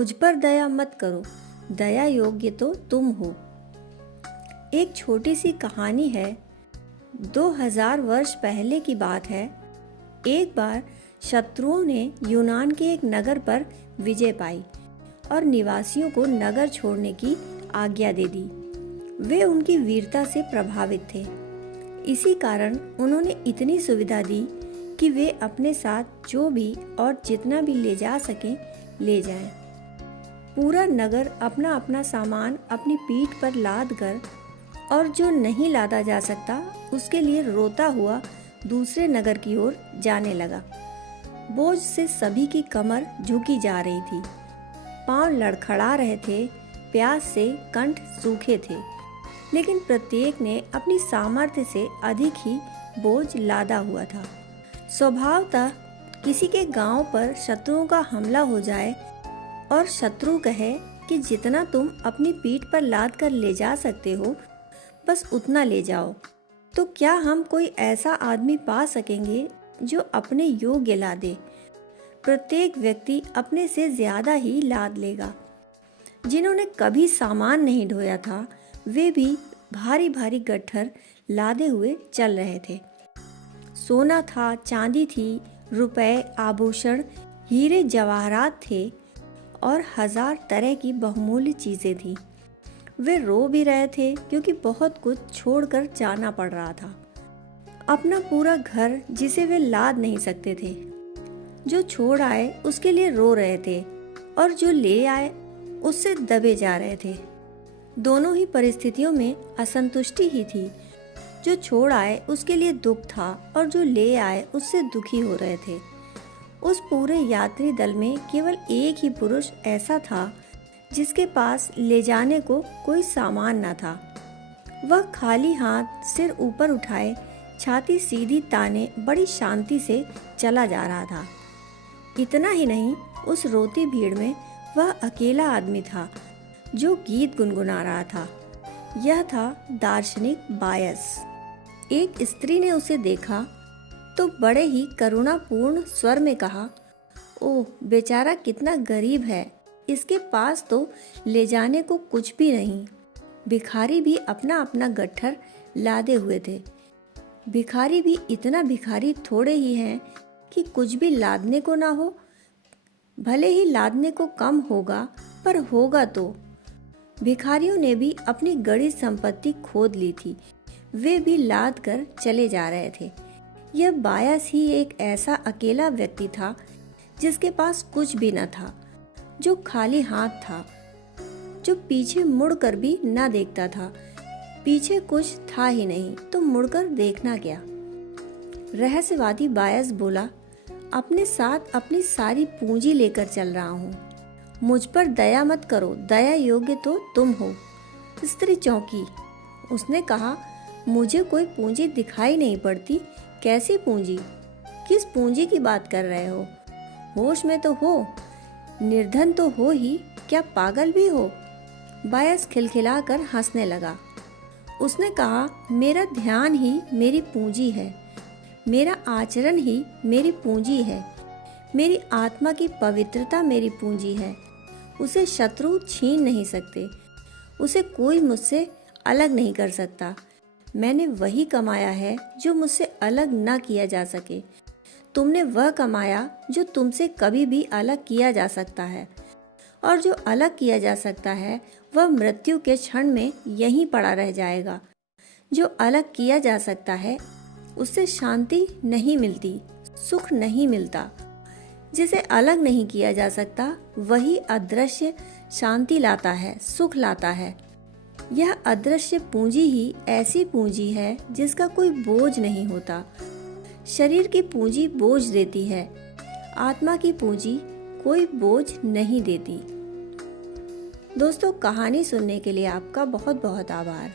मुझ पर दया मत करो, दया योग्य तो तुम हो। एक छोटी सी कहानी है। 2000 वर्ष पहले की बात है। एक बार शत्रुओं ने यूनान के एक नगर पर विजय पाई और निवासियों को नगर छोड़ने की आज्ञा दे दी। वे उनकी वीरता से प्रभावित थे। इसी कारण उन्होंने इतनी सुविधा दी कि वे अपने साथ जो भी और जितना भी ले जा सकें ले जाएं। पूरा नगर अपना अपना सामान अपनी पीठ पर लाद कर और जो नहीं लादा जा सकता उसके लिए रोता हुआ दूसरे नगर की ओर जाने लगा। बोझ से सभी की कमर झुकी जा रही थी, पांव लड़खड़ा रहे थे, प्यास से कंठ सूखे थे, लेकिन प्रत्येक ने अपनी सामर्थ्य से अधिक ही बोझ लादा हुआ था। स्वभावतः किसी के गांव पर शत्रुओं का हमला हो जाए और शत्रु कहे कि जितना तुम अपनी पीठ पर लाद कर ले जा सकते हो बस उतना ले जाओ, तो क्या हम कोई ऐसा आदमी पा सकेंगे जो अपने योग्य लादे? प्रत्येक व्यक्ति अपने से ज्यादा ही लाद लेगा। जिन्होंने कभी सामान नहीं ढोया था वे भी भारी भारी गट्ठर लादे हुए चल रहे थे। सोना था, चांदी थी, रुपए, आभूषण, हीरे जवाहरात थे और 1000 तरह की बहुमूल्य चीजें थी। वे रो भी रहे थे क्योंकि बहुत कुछ छोड़कर जाना पड़ रहा था। अपना पूरा घर जिसे वे लाद नहीं सकते थे। जो छोड़ आए उसके लिए रो रहे थे और जो ले आए उससे दबे जा रहे थे। दोनों ही परिस्थितियों में असंतुष्टि ही थी। जो छोड़ आए उसके लिए दुख था और जो ले आए उससे दुखी हो रहे थे। उस पूरे यात्री दल में केवल एक ही पुरुष ऐसा था जिसके पास ले जाने को कोई सामान न था। वह खाली हाथ, सिर ऊपर उठाए, छाती सीधी ताने बड़ी शांति से चला जा रहा था। इतना ही नहीं, उस रोती भीड़ में वह अकेला आदमी था जो गीत गुनगुना रहा था। यह था दार्शनिक बायस। एक स्त्री ने उसे देखा तो बड़े ही करुणापूर्ण स्वर में कहा, ओह बेचारा कितना गरीब है, इसके पास तो ले जाने को कुछ भी नहीं। भिखारी भी अपना अपना गट्ठर लादे हुए थे। भिखारी भी इतना भिखारी थोड़े ही हैं कि कुछ भी लादने को ना हो। भले ही लादने को कम होगा पर होगा तो। भिखारियों ने भी अपनी गड़ी संपत्ति खोद ली थी। वे भी लाद कर चले जा रहे थे। यह बायस ही एक ऐसा अकेला व्यक्ति था जिसके पास कुछ भी न था, जो खाली हाथ था, जो पीछे मुड़कर भी ना देखता था। पीछे कुछ था ही नहीं तो मुड़कर देखना क्या। रहस्यवादी बायस बोला, अपने साथ अपनी सारी पूंजी लेकर चल रहा हूँ। मुझ पर दया मत करो, दया योग्य तो तुम हो। स्त्री चौंकी। उसने कहा, मुझे कोई पूंजी दिखाई नहीं पड़ती। कैसी पूंजी? किस पूंजी की बात कर रहे हो? होश में तो हो, निर्धन तो हो ही, क्या पागल भी हो? बायस खिलखिलाकर हंसने लगा। उसने कहा, मेरा ध्यान ही मेरी पूंजी है, मेरा आचरण ही मेरी पूंजी है, मेरी आत्मा की पवित्रता मेरी पूंजी है। उसे शत्रु छीन नहीं सकते, उसे कोई मुझसे अलग नहीं कर सकता। मैंने वही कमाया है जो मुझसे अलग ना किया जा सके। तुमने वह कमाया जो तुमसे कभी भी अलग किया जा सकता है, और जो अलग किया जा सकता है वह मृत्यु के क्षण में यहीं पड़ा रह जाएगा। जो अलग किया जा सकता है उससे शांति नहीं मिलती, सुख नहीं मिलता। जिसे अलग नहीं किया जा सकता वही अदृश्य शांति लाता है, सुख लाता है। यह अदृश्य पूंजी ही ऐसी पूंजी है जिसका कोई बोझ नहीं होता। शरीर की पूंजी बोझ देती है, आत्मा की पूंजी कोई बोझ नहीं देती। दोस्तों, कहानी सुनने के लिए आपका बहुत बहुत आभार।